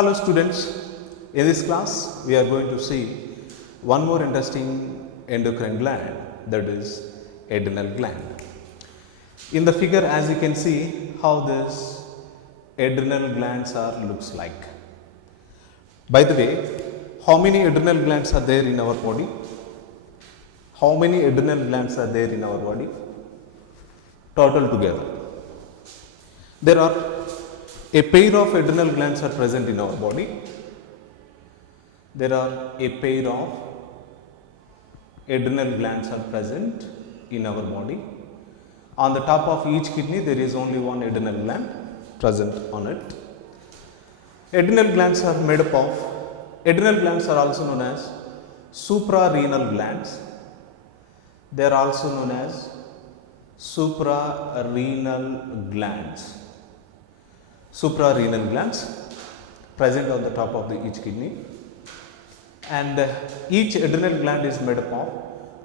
Hello students, in this class we are going to see one more interesting endocrine gland, that is adrenal gland. In the figure, as you can see how this adrenal glands are looks like. By the way, how many adrenal glands are there in our body? How many adrenal glands are there in our body? Total together. There are a pair of adrenal glands are present in our body. There are a pair of adrenal glands are present in our body. On the top of each kidney there is only one adrenal gland present on it. Adrenal glands are made up of, adrenal glands are also known as suprarenal glands. They are also known as suprarenal glands. Suprarenal glands present on the top of each kidney, and each adrenal gland is made up of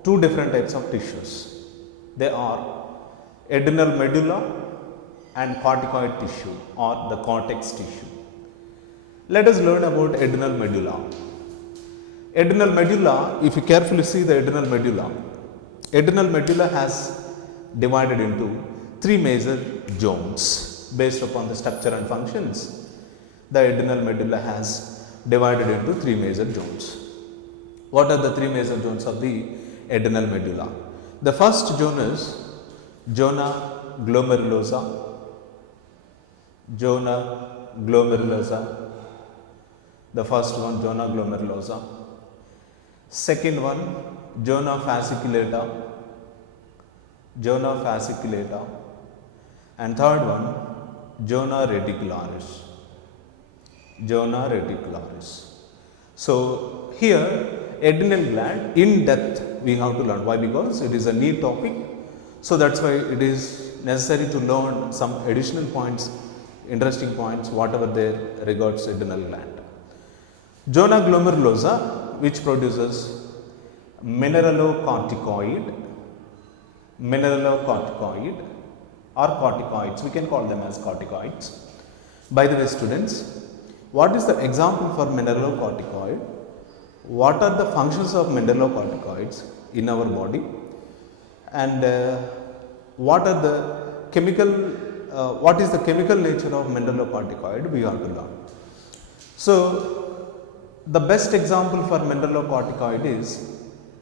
two different types of tissues. They are adrenal medulla and corticoid tissue or the cortex tissue. Let us learn about adrenal medulla. Adrenal medulla, if you carefully see the adrenal medulla has divided into three major zones. Based upon the structure and functions, the adrenal medulla has divided into three major zones. What are the three major zones of the adrenal medulla? The first zone is zona glomerulosa. Zona glomerulosa. The first one, zona glomerulosa. Second one, zona fasciculata. Zona fasciculata. And third one, zona reticularis. Zona reticularis. So here adrenal gland in depth we have to learn. Why? Because it is a neat topic. So that's why it is necessary to learn some additional points, interesting points, whatever there regards adrenal gland. Zona glomerulosa, which produces mineralocorticoid or corticoids, we can call them as corticoids. By the way students, what is the example for mineralocorticoid? What are the functions of mineralocorticoids in our body? And what is the chemical nature of mineralocorticoid we have to learn. So the best example for mineralocorticoid is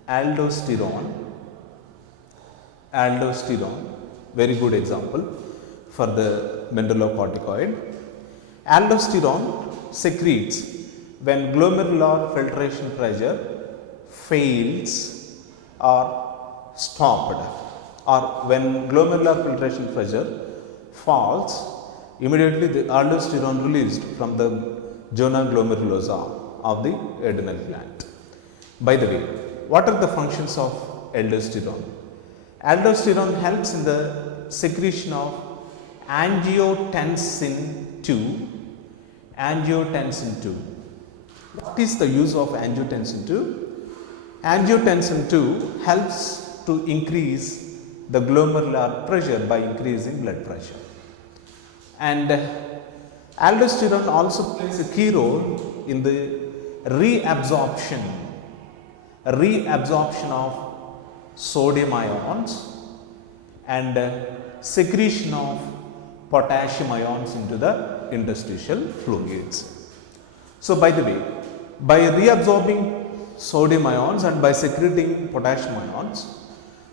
aldosterone. Very good example for the mineralocorticoid. Aldosterone secretes when glomerular filtration pressure fails or stopped, or when glomerular filtration pressure falls, immediately the aldosterone released from the zona glomerulosa of the adrenal gland. By the way, what are the functions of aldosterone? Aldosterone helps in the secretion of angiotensin II. What is the use of angiotensin II? Angiotensin II helps to increase the glomerular pressure by increasing blood pressure. And aldosterone also plays a key role in the reabsorption of sodium ions and secretion of potassium ions into the interstitial fluids. So by the way, by reabsorbing sodium ions and by secreting potassium ions,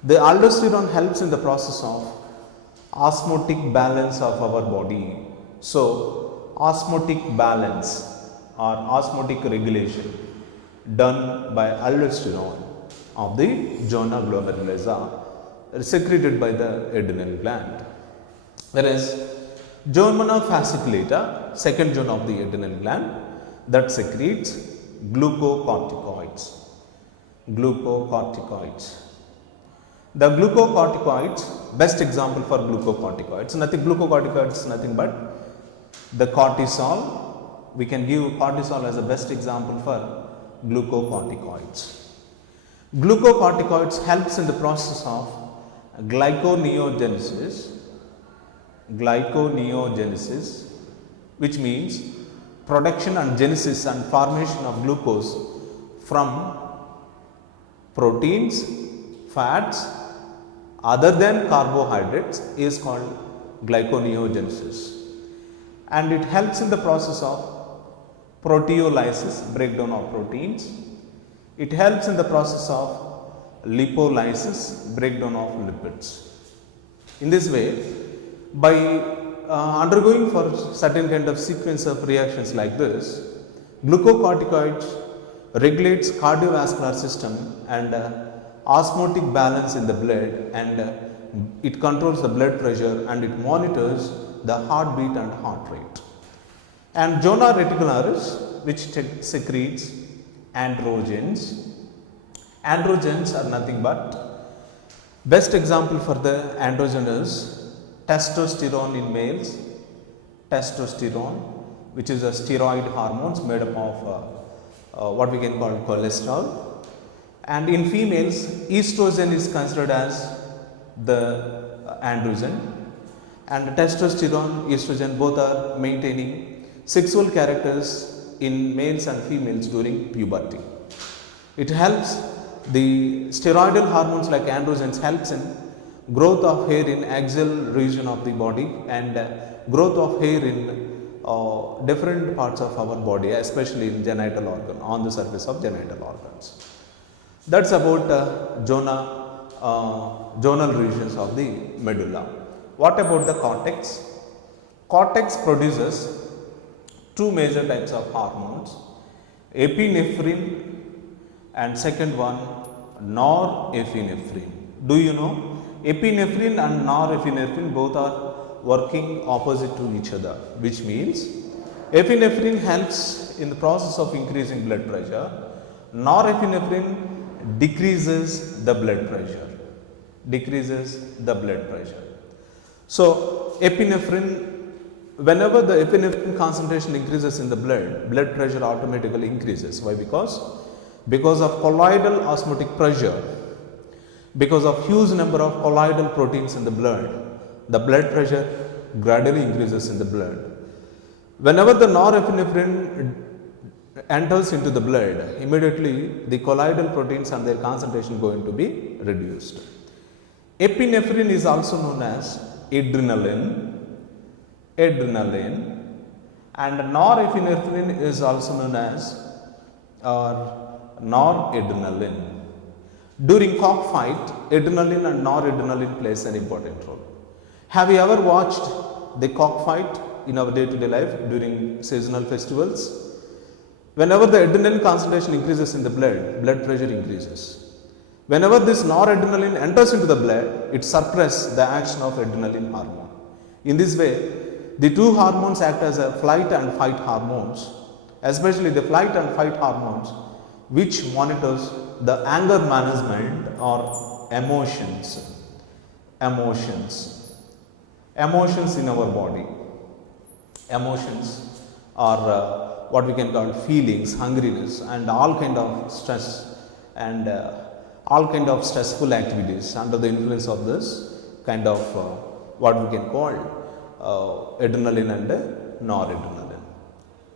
the aldosterone helps in the process of osmotic balance of our body. So osmotic balance or osmotic regulation done by aldosterone of the zona glomerulosa secreted by the adrenal gland. Whereas zona fasciculata, second zone of the adrenal gland, that secretes glucocorticoids. The glucocorticoids, best example for glucocorticoids, nothing but the cortisol. We can give cortisol as the best example for glucocorticoids. Glucocorticoids helps in the process of glyconeogenesis, which means production and genesis and formation of glucose from proteins, fats other than carbohydrates is called glyconeogenesis, and it helps in the process of proteolysis, breakdown of proteins. It helps in the process of lipolysis, breakdown of lipids. In this way, by undergoing for certain kind of sequence of reactions like this, glucocorticoids regulates cardiovascular system and osmotic balance in the blood, and it controls the blood pressure, and it monitors the heartbeat and heart rate. And zona reticularis, which secretes androgens. Androgens are nothing but, best example for the androgen is testosterone in males, testosterone, which is a steroid hormones made up of what we can call cholesterol. And in females, estrogen is considered as the androgen, and testosterone, estrogen both are maintaining sexual characters in males and females during puberty. It helps, the steroidal hormones like androgens helps in growth of hair in axial region of the body, and growth of hair in different parts of our body, especially in genital organ, on the surface of genital organs. That's about zonal regions of the medulla. What about the cortex? Cortex produces two major types of hormones, epinephrine and second one norepinephrine. Do you know? Epinephrine and norepinephrine both are working opposite to each other, which means epinephrine helps in the process of increasing blood pressure, norepinephrine decreases the blood pressure, So epinephrine, whenever the epinephrine concentration increases in the blood pressure automatically increases. Why? Because of colloidal osmotic pressure, because of huge number of colloidal proteins in the blood pressure gradually increases in the blood. Whenever the norepinephrine enters into the blood, immediately the colloidal proteins and their concentration going to be reduced. Epinephrine is also known as adrenaline, and norepinephrine is also known as noradrenaline. During cockfight, adrenaline and noradrenaline plays an important role. Have you ever watched the cockfight in our day-to-day life during seasonal festivals? Whenever the adrenaline concentration increases in the blood pressure increases. Whenever this noradrenaline enters into the blood, it suppresses the action of adrenaline hormone. In this way, the two hormones act as a flight and fight hormones, especially the flight and fight hormones, which monitors the anger management or emotions in our body. Emotions are what we can call feelings, hungriness, and all kind of stress and all kind of stressful activities under the influence of this kind of what we can call adrenaline and noradrenaline.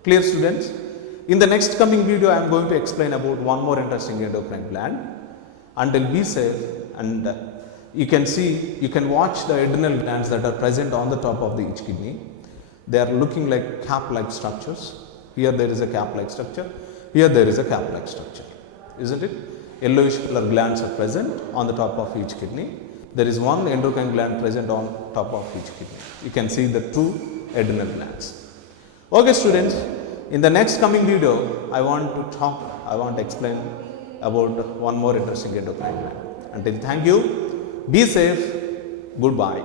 Clear, students? In the next coming video, I am going to explain about one more interesting endocrine gland. Until be safe, and you can watch the adrenal glands that are present on the top of each kidney. They are looking like cap-like structures. Here there is a cap-like structure. Here there is a cap-like structure. Isn't it? Yellowish color glands are present on the top of each kidney. There is one endocrine gland present on top of each kidney. You can see the two adrenal glands. Okay, students. In the next coming video, I want to explain about one more interesting endocrine gland. Until thank you, be safe, goodbye.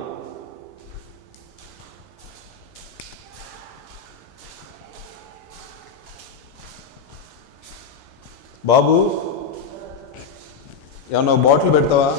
బాబు ఏమన్నా bottle పెడతావా?